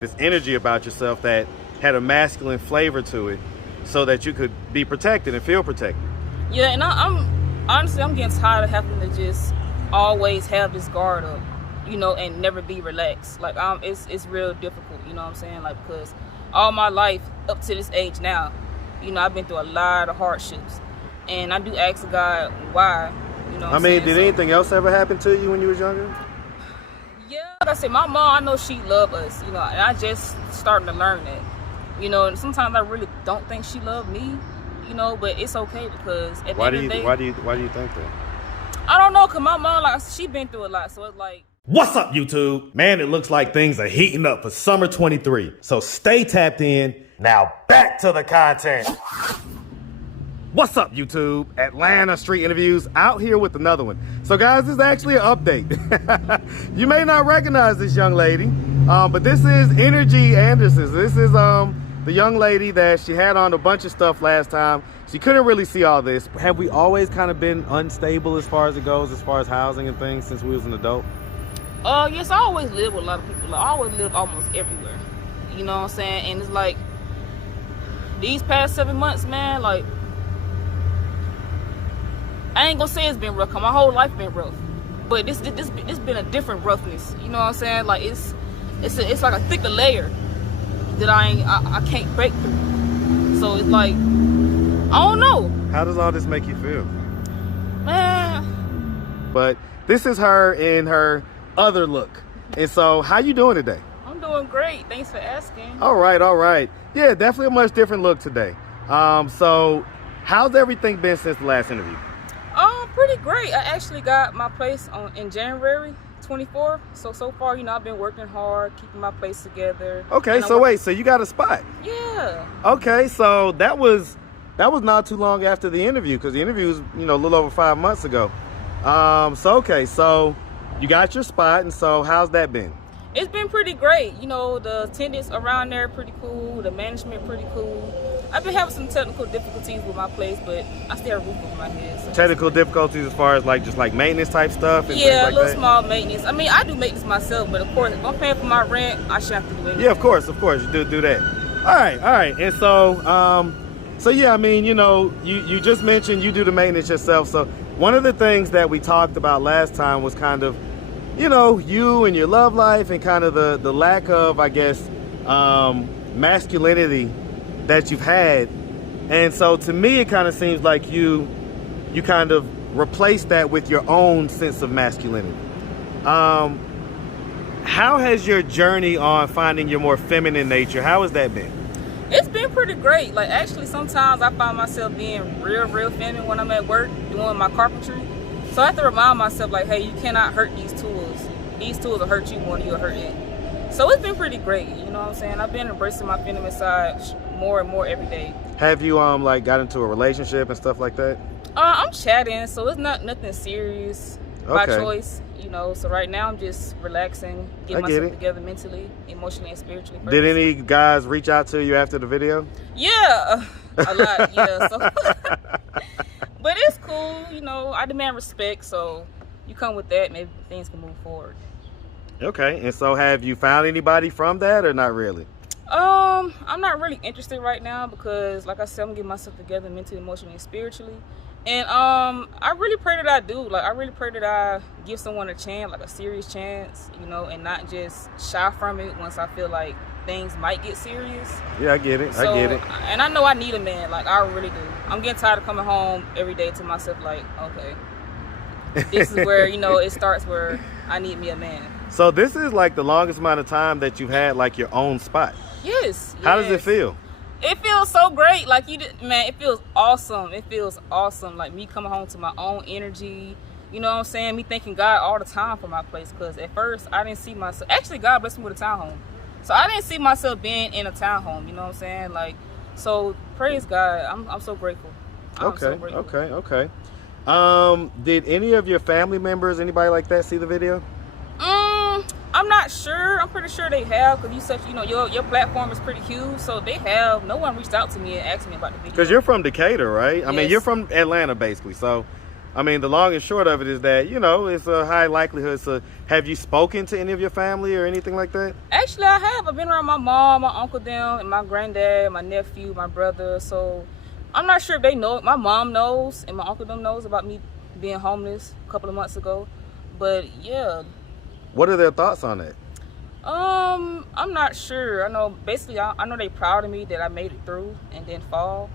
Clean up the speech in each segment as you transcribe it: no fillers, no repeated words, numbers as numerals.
this energy about yourself that had a masculine flavor to it so that you could be protected and feel protected. Yeah, and I'm honestly, I'm getting tired of having to just always have this guard up, and never be relaxed. Like, it's real difficult, you know what I'm saying? Like, because all my life up to this age now, I've been through a lot of hardships, and I do ask God why, I mean, did anything else ever happen to you when you was younger? Yeah, like I said, my mom, I know she loved us, and I just starting to learn that, and sometimes I really don't think she loved me, but it's okay because at the end of the day, why do you think that? I don't know, cause my mom, like, she been through a lot, so it's like. What's up, YouTube? Man, it looks like things are heating up for summer 23. So stay tapped in. Now back to the content. What's up, YouTube? Atlanta Street Interviews out here with another one. So guys, this is actually an update. You may not recognize this young lady, but this is Energy Anderson. This is the young lady that she had on a bunch of stuff last time. She couldn't really see all this. Have we always kind of been unstable as far as it goes, as far as housing and things since we was an adult? Yes, I always live with a lot of people. I always live almost everywhere. You know what I'm saying? And it's like, these past 7 months, man, like, I ain't gonna say it's been rough, cause my whole life been rough. But this been a different roughness. You know what I'm saying? Like, it's like a thicker layer that I can't break through. So it's like, I don't know. How does all this make you feel? Man. But this is her in her other look. And so, how you doing today? I'm doing great. Thanks for asking. All right. Yeah, definitely a much different look today. So how's everything been since the last interview? Pretty great. I actually got my place in January 24th. So far, I've been working hard, keeping my place together. Okay, so wait, so you got a spot? Yeah. Okay, so that was not too long after the interview, because the interview was, a little over 5 months ago. So you got your spot, and so how's that been? It's been pretty great. The attendants around there are pretty cool. The management pretty cool. I've been having some technical difficulties with my place, but I still have a roof over my head. So technical difficulties as far as just maintenance type stuff? And yeah, things like a little that? Small maintenance. I mean, I do maintenance myself, but of course, if I'm paying for my rent, I should have to do anything. Yeah, of course, you do that. All right. And so yeah, I mean, you just mentioned you do the maintenance yourself. So one of the things that we talked about last time was kind of, you and your love life and kind of the lack of, I guess, masculinity that you've had. And so to me, it kind of seems like you kind of replaced that with your own sense of masculinity. How has your journey on finding your more feminine nature, how has that been? It's been pretty great. Like, actually, sometimes I find myself being real feminine when I'm at work doing my carpentry. So I have to remind myself, like, hey, you cannot hurt these tools. These tools will hurt you more than you'll hurt it. So it's been pretty great, you know what I'm saying? I've been embracing my feminine side more and more every day. Have you got into a relationship and stuff like that? I'm chatting, so it's nothing serious by choice, So right now I'm just relaxing, getting myself together mentally, emotionally, and spiritually first. Did any guys reach out to you after the video? Yeah, a lot, yeah. So but it's cool, I demand respect, so you come with that, maybe things can move forward. Okay, and so have you found anybody from that or not really? I'm not really interested right now because, like I said, I'm getting myself together mentally, emotionally, and spiritually. And I really pray that I do. Like, I really pray that I give someone a chance, like a serious chance, and not just shy from it once I feel like things might get serious. Yeah, I get it. I get it. And I know I need a man. Like, I really do. I'm getting tired of coming home every day to myself like, okay, this is where, it starts where I need me a man. So this is like the longest amount of time that you've had like your own spot. Yes. How does it feel? It feels so great. Like, man, it feels awesome. It feels awesome. Like, me coming home to my own energy. You know what I'm saying? Me thanking God all the time for my place. Because at first, I didn't see myself. Actually, God blessed me with a townhome. So I didn't see myself being in a townhome. You know what I'm saying? Like, so praise God. I'm so grateful. Okay. Did any of your family members, anybody like that, see the video? I'm not sure. I'm pretty sure they have, because your platform is pretty huge, so they have. No one reached out to me and asked me about the video. Because you're from Decatur, right? I mean, Yes. you're from Atlanta, basically. So I mean, the long and short of it is that, you know, it's a high likelihood. So have you spoken to any of your family or anything like that? Actually, I have. I've been around my mom, my uncle them, and my granddad, my nephew, my brother. So I'm not sure if they know. My mom knows and my uncle them knows about me being homeless a couple of months ago. But yeah. What are their thoughts on that? I'm not sure. I know basically I know they proud of me that I made it through and didn't fall.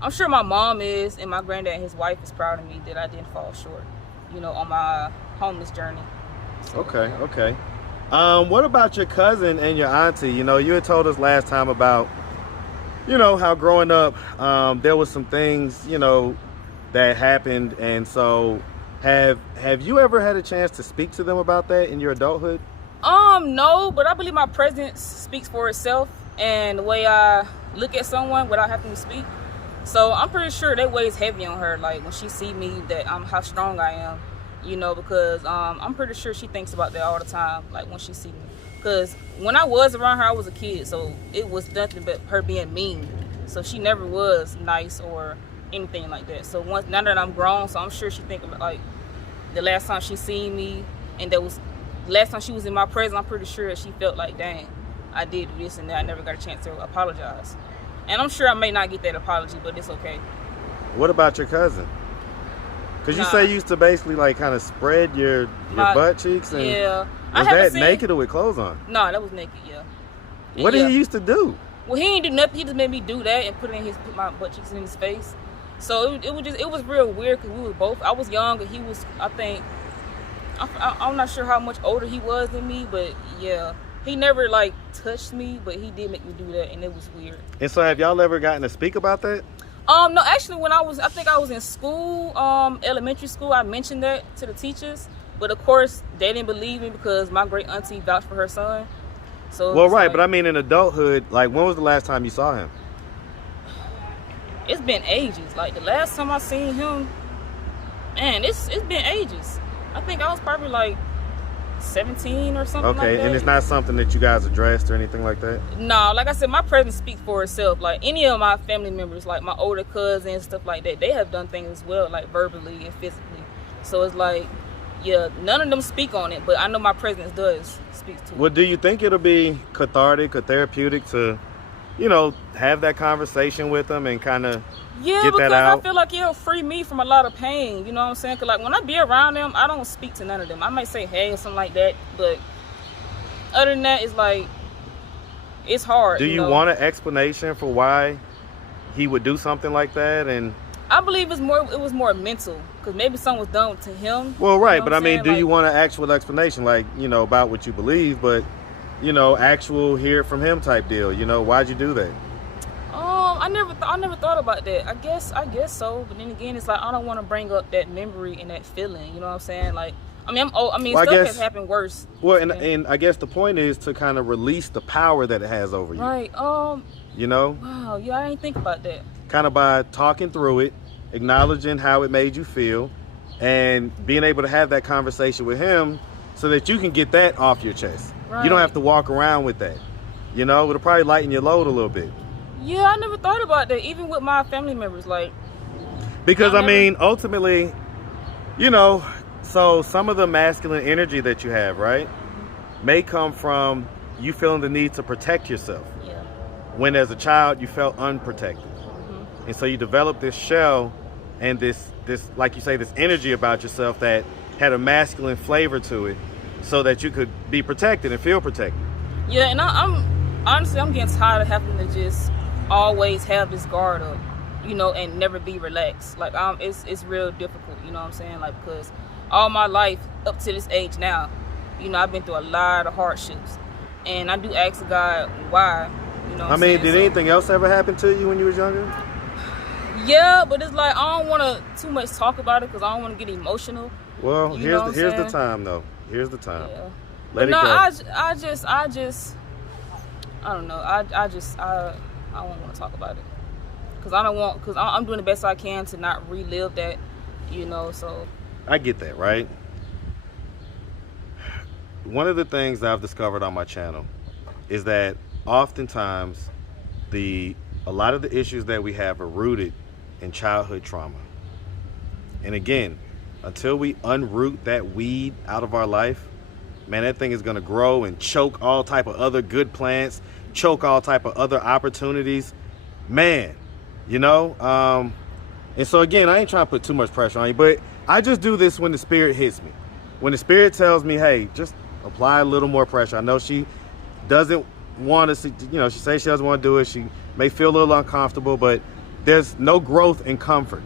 I'm sure my mom is, and my granddad and his wife is proud of me that I didn't fall short, you know, on my homeless journey. So, Okay, okay. What about your cousin and your auntie? You know, you had told us last time about, you know, how growing up, there was some things, you know, that happened, and so have you ever had a chance to speak to them about that in your adulthood? No, but I believe my presence speaks for itself, and the way I look at someone without having to speak. So I'm pretty sure that weighs heavy on her, like when she see me, that how strong I am, you know, because I'm pretty sure she thinks about that all the time, like when she see me. Because when I was around her, I was a kid, so it was nothing but her being mean. So she never was nice or anything like that. So now that I'm grown, so I'm sure she think about like the last time she seen me, and that was the last time she was in my presence. I'm pretty sure she felt like, dang, I did this and that. I never got a chance to apologize. And I'm sure I may not get that apology, but it's okay. What about your cousin? Because you say you used to basically like kind of spread your butt cheeks, and yeah. Was that naked or with clothes on? No, that was naked, yeah. What did he used to do? Well, he didn't do nothing. He just made me do that and put my butt cheeks in his face. So it was real weird because we were both. I was young and he was, I think, I'm not sure how much older he was than me, but yeah. He never like touched me, but he did make me do that, and it was weird. And so have y'all ever gotten to speak about that? No, actually when I think I was in school, elementary school, I mentioned that to the teachers, but of course they didn't believe me because my great auntie vouched for her son. So well, right, like, but I mean in adulthood, like when was the last time you saw him? It's been ages. Like the last time I seen him, man, it's been ages. I think I was probably like 17 or something like that. Okay, and it's not something that you guys addressed or anything like that? No, like I said, my presence speaks for itself. Like any of my family members, like my older cousins, stuff like that, they have done things as well, like verbally and physically. So it's like, yeah, none of them speak on it, but I know my presence does speak to it. Well, do you think it'll be cathartic or therapeutic to, you know, have that conversation with them and kind of get that out? I feel like it'll free me from a lot of pain, you know what I'm saying? Because like when I be around them, I don't speak to none of them. I might say hey or something like that, but other than that, it's like, it's hard. Do you want an explanation for why he would do something like that? And I believe it was more mental, because maybe something was done to him. Well, right, you know but I mean, do you want an actual explanation, like, you know, about what you believe, but, you know, actual hear it from him type deal? You know, why'd you do that? I never thought about that. I guess so, but then again, it's like I don't want to bring up that memory and that feeling. You know what I'm saying? Like, I mean, stuff has happened worse. Well, and I guess the point is to kind of release the power that it has over you. Right. You know? Wow. Yeah, I didn't think about that. Kind of by talking through it, acknowledging how it made you feel, and being able to have that conversation with him so that you can get that off your chest. Right. You don't have to walk around with that. You know, it'll probably lighten your load a little bit. Yeah, I never thought about that, even with my family members, like. Because I mean, ultimately, you know, so some of the masculine energy that you have, right, may come from you feeling the need to protect yourself. Yeah. When as a child you felt unprotected. And so you developed this shell and this like you say, this energy about yourself that had a masculine flavor to it, so that you could be protected and feel protected. Yeah, and I'm honestly getting tired of having to just always have this guard up, you know, and never be relaxed. Like it's real difficult, you know what I'm saying? Like, because all my life up to this age now, you know, I've been through a lot of hardships, and I do ask God why. You know what I mean, did anything else ever happen to you when you was younger? Yeah, but it's like I don't want to too much talk about it because I don't want to get emotional. Well, here's the time though. Here's the time. Yeah. Let it go. I don't know. I don't want to talk about it because I'm doing the best I can to not relive that, you know. So I get that, right? One of the things I've discovered on my channel is that oftentimes a lot of the issues that we have are rooted in childhood trauma. And again, until we unroot that weed out of our life, man, that thing is going to grow and choke all type of other good plants, choke all type of other opportunities. Man, you know? And so, again, I ain't trying to put too much pressure on you, but I just do this when the spirit hits me. When the spirit tells me, hey, just apply a little more pressure. I know she doesn't want to see, you know, she says she doesn't want to do it. She may feel a little uncomfortable, but there's no growth in comfort.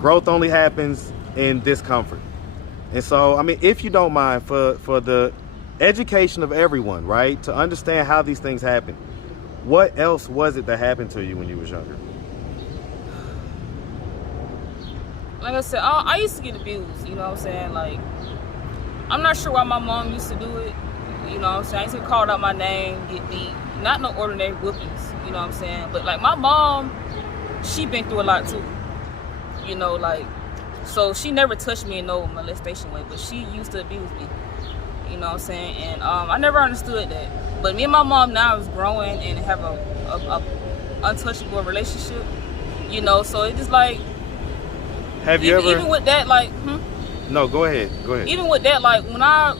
Growth only happens in discomfort. And so, I mean, if you don't mind, for the education of everyone, right, to understand how these things happen, what else was it that happened to you when you was younger? Like I said, I used to get abused, you know what I'm saying? Like, I'm not sure why my mom used to do it, you know what I'm saying? I used to call out my name, get beat, not no ordinary whoopings, you know what I'm saying? But like my mom, she been through a lot too, you know, like, so she never touched me in no molestation way, but she used to abuse me, you know what I'm saying? And I never understood that. But me and my mom now is growing and have a untouchable relationship, you know, so it's just like, have you ever... Even with that, like, No, go ahead. Even with that, like, when I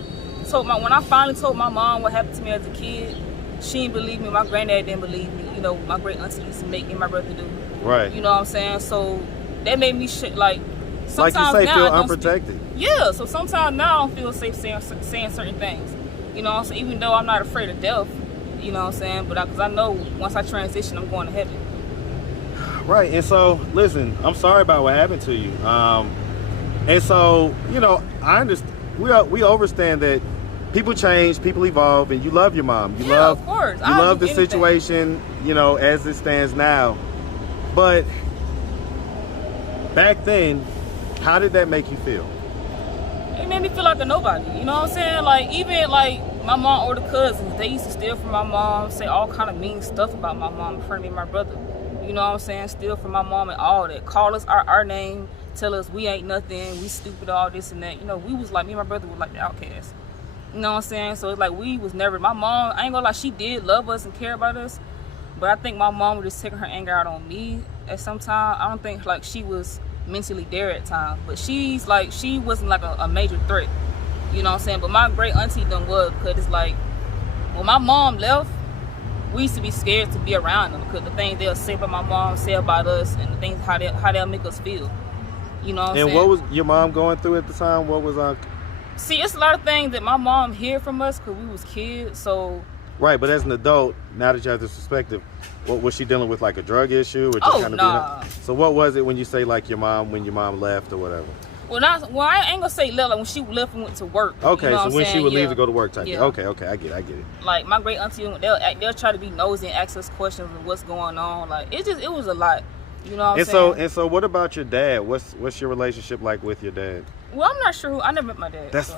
finally told my mom what happened to me as a kid, she didn't believe me. My granddad didn't believe me. You know, my great auntie used to make me and my brother do. Right. You know what I'm saying? So that made me like. Like you say, feel unprotected. Yeah. So sometimes now I don't feel safe saying certain things. You know what I'm saying? Even though I'm not afraid of death. You know what I'm saying? But because I know once I transition, I'm going to heaven. Right, and so, listen, I'm sorry about what happened to you. And so, you know, I understand, we understand that people change, people evolve, and you love your mom. You love, of course. You love the situation, you know, as it stands now. But back then, how did that make you feel? It made me feel like a nobody, you know what I'm saying? Like, even like my mom or the cousins, they used to steal from my mom, say all kind of mean stuff about my mom in front of me and my brother. You know what I'm saying? Steal from my mom and all that. Call us our name, tell us we ain't nothing, we stupid, all this and that. You know, we was like, me and my brother was like the outcasts. You know what I'm saying? So it's like we was never, my mom, I ain't gonna lie, she did love us and care about us. But I think my mom was just taking her anger out on me at some time. I don't think like she was mentally there at times. But she's like, she wasn't like a major threat. You know what I'm saying? But my great auntie done was, because it's like, when my mom left, we used to be scared to be around them because the things they'll say about my mom, say about us, and the things how they'll make us feel. You know what I'm saying? And what was your mom going through at the time? What was See, it's a lot of things that my mom hid from us because we was kids, so... Right, but as an adult, now that you have this perspective, what was she dealing with, like a drug issue? Or just nah. So what was it when you say like when your mom left or whatever? Well, I ain't gonna say left, like when she left and went to work. Okay, you know so when she would leave to go to work type. Yeah. Okay, I get it. Like my great auntie, they'll try to be nosy and ask us questions of what's going on. Like it was a lot. You know what I'm saying? And so what about your dad? What's your relationship like with your dad? Well, I'm not sure I never met my dad. That's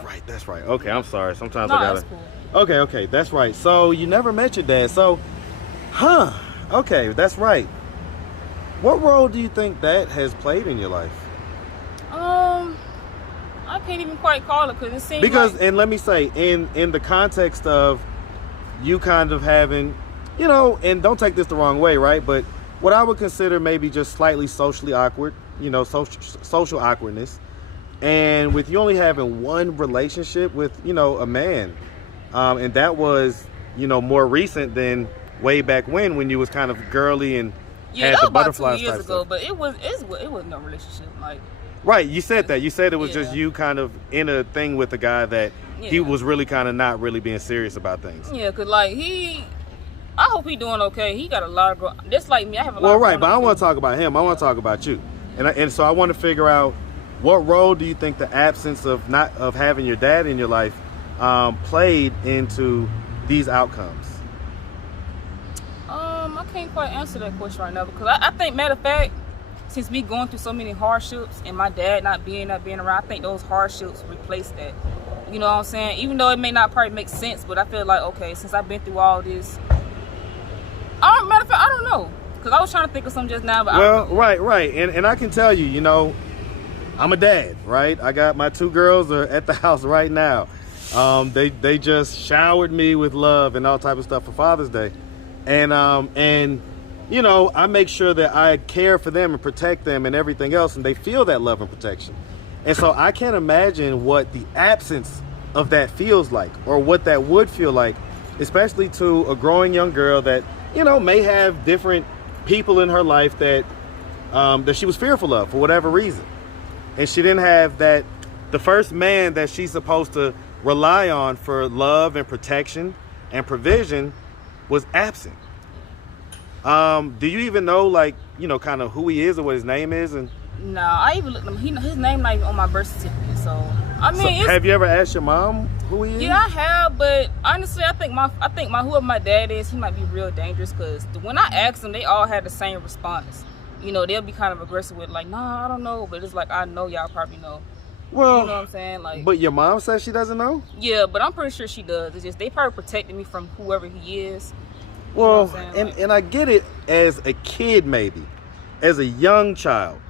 right. Okay, I'm sorry. Sometimes I gotta... That's cool. Okay, that's right. So you never met your dad. So, okay, that's right. What role do you think that has played in your life? I can't even quite call it because it seems and let me say, in the context of you kind of having, you know, and don't take this the wrong way, right? But what I would consider maybe just slightly socially awkward, you know, social awkwardness, and with you only having one relationship with, you know, a man, and that was, you know, more recent than way back when you was kind of girly and had the butterflies about 2 years ago, stuff. But it was no relationship, like. Right, you said that. You said it was just you kind of in a thing with a guy that he was really kind of not really being serious about things. Yeah, because like I hope he doing okay. He got a lot of just like me, I have a lot of... Well, right, but I don't want to talk about him. I want to talk about you. And so I want to figure out, what role do you think the absence of having your dad in your life played into these outcomes? I can't quite answer that question right now because I think, matter of fact, since me going through so many hardships and my dad not being around, I think those hardships replaced that. You know what I'm saying? Even though it may not probably make sense, but I feel like, okay, since I've been through all this, matter of fact, I don't know. Because I was trying to think of something just now, but right. And I can tell you, you know, I'm a dad, right? I got my 2 girls are at the house right now. They just showered me with love and all type of stuff for Father's Day. And you know, I make sure that I care for them and protect them and everything else, and they feel that love and protection. And so I can't imagine what the absence of that feels like, or what that would feel like, especially to a growing young girl that, you know, may have different people in her life that that she was fearful of for whatever reason. And she didn't have that, the first man that she's supposed to rely on for love and protection and provision was absent. Do you even know, like, you know, kind of who he is or what his name is? And No, I even looked him. His name not even on my birth certificate. So I mean, have you ever asked your mom who he is? Yeah, I have, but honestly, I think whoever my dad is, he might be real dangerous, because when I asked them, they all had the same response. You know, they'll be kind of aggressive with like, nah, I don't know, but it's like, I know y'all probably know. Well, you know what I'm saying? Like, but your mom says she doesn't know? Yeah, but I'm pretty sure she does. It's just they probably protected me from whoever he is. Well, you know what I'm saying? and I get it as a kid, maybe, as a young child,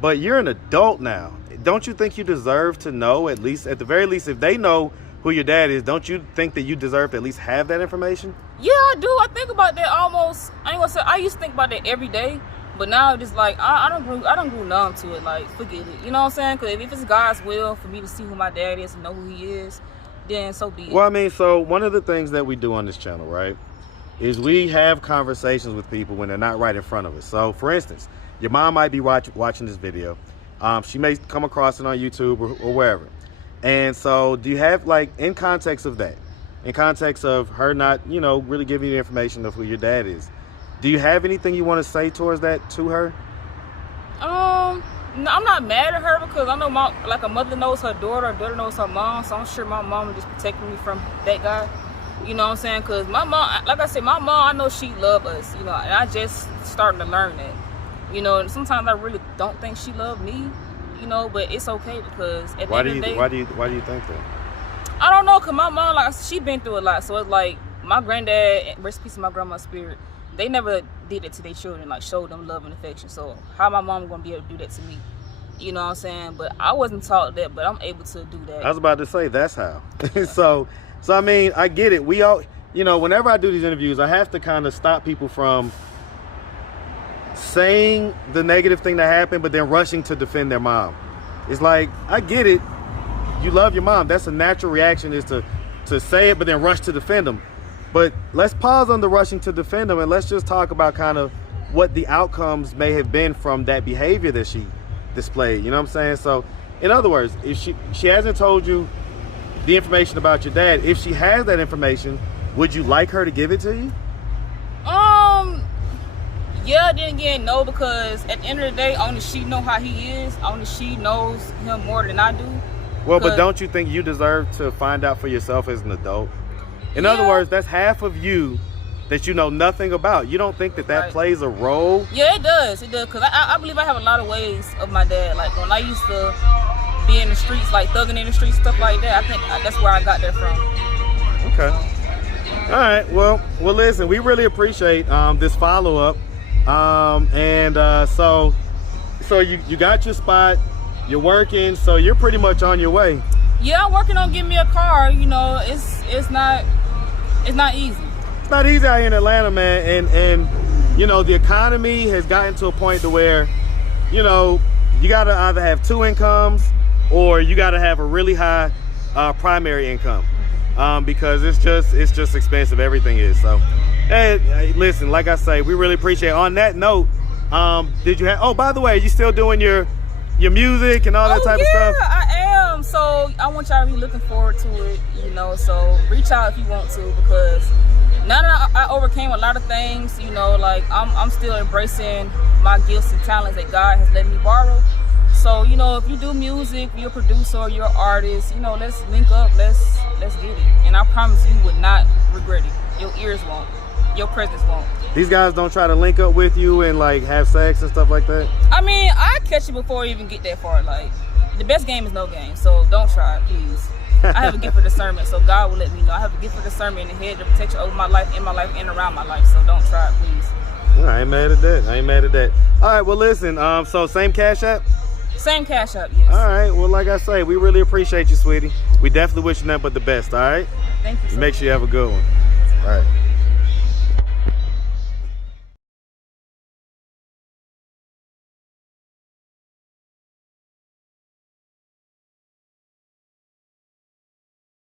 but you're an adult now. Don't you think you deserve to know, at the very least, if they know who your dad is, don't you think that you deserve to at least have that information? Yeah, I do. I think about that almost. I ain't gonna say I used to think about that every day, but now it's like I don't grew numb to it. Like, forget it. You know what I'm saying? Because if it's God's will for me to see who my dad is and know who he is, then so be it. Well, I mean, so one of the things that we do on this channel, right, is we have conversations with people when they're not right in front of us. So, for instance, your mom might be watching this video. She may come across it on YouTube or wherever. And so do you have, like, in context of that, in context of her not, you know, really giving you the information of who your dad is, do you have anything you want to say towards that to her? No, I'm not mad at her, because I know a mother knows her daughter, a daughter knows her mom, so I'm sure my mom is just protecting me from that guy. You know what I'm saying? Because my mom, like I said, my mom, I know she loves us, you know, and I just starting to learn that. You know, and sometimes I really don't think she loved me, you know, but it's okay, because at the end of the day, why do you think that? I don't know, because my mom, like, she been through a lot. So it's like, my granddad, rest in peace of my grandma's spirit, they never did it to their children, like showed them love and affection. So how my mom gonna be able to do that to me? You know what I'm saying? But I wasn't taught that, but I'm able to do that. I was about to say, that's how. So I mean, I get it. We all, you know, whenever I do these interviews, I have to kind of stop people from saying the negative thing that happened, but then rushing to defend their mom. It's like, I get it. You love your mom. That's a natural reaction, is to say it, but then rush to defend them. But let's pause on the rushing to defend them, and let's just talk about kind of what the outcomes may have been from that behavior that she displayed. You know what I'm saying? So, in other words, if she hasn't told you the information about your dad, if she has that information, would you like her to give it to you? Yeah, then again, no, because at the end of the day, only she know how he is. Only she knows him more than I do. Well, but don't you think you deserve to find out for yourself as an adult? In other words, that's half of you that you know nothing about. You don't think that right. Plays a role? Yeah, it does. It does, because I believe I have a lot of ways of my dad. Like, when I used to be in the streets, like thugging in the streets, stuff like that, I think that's where I got that from. Okay. All right. Well, listen, we really appreciate this follow-up. So you got your spot, you're working, so you're pretty much on your way. Yeah, I'm working on getting me a car. You know, it's not easy. It's not easy out here in Atlanta, man. And you know, the economy has gotten to a point to where, you know, you gotta either have two incomes or you gotta have a really high primary income, because it's just expensive. Everything is. So, hey, listen, like I say, we really appreciate it. On that note, did you have? Oh, by the way, are you still doing your music and all that type of stuff? Yeah, I am. So I want y'all to be looking forward to it. You know, so reach out if you want to, because now that I overcame a lot of things, you know, like I'm still embracing my gifts and talents that God has let me borrow. So, you know, if you do music, you're a producer or you're an artist, you know, let's link up, let's get it. And I promise you would not regret it. Your ears won't. Your presence won't. These guys don't try to link up with you and like have sex and stuff like that? I mean, I catch you before you even get that far. Like, the best game is no game, so don't try it, please. I have a gift for discernment, so God will let me know. I have a gift for discernment in the head to protect you over my life, in my life, and around my life, so don't try it, please. Well, I ain't mad at that. All right, well, listen, so same Cash App? Same Cash App, yes. All right, well, like I say, we really appreciate you, sweetie. We definitely wish you nothing but the best, all right? Thank you. Make sure you have a good one. All right.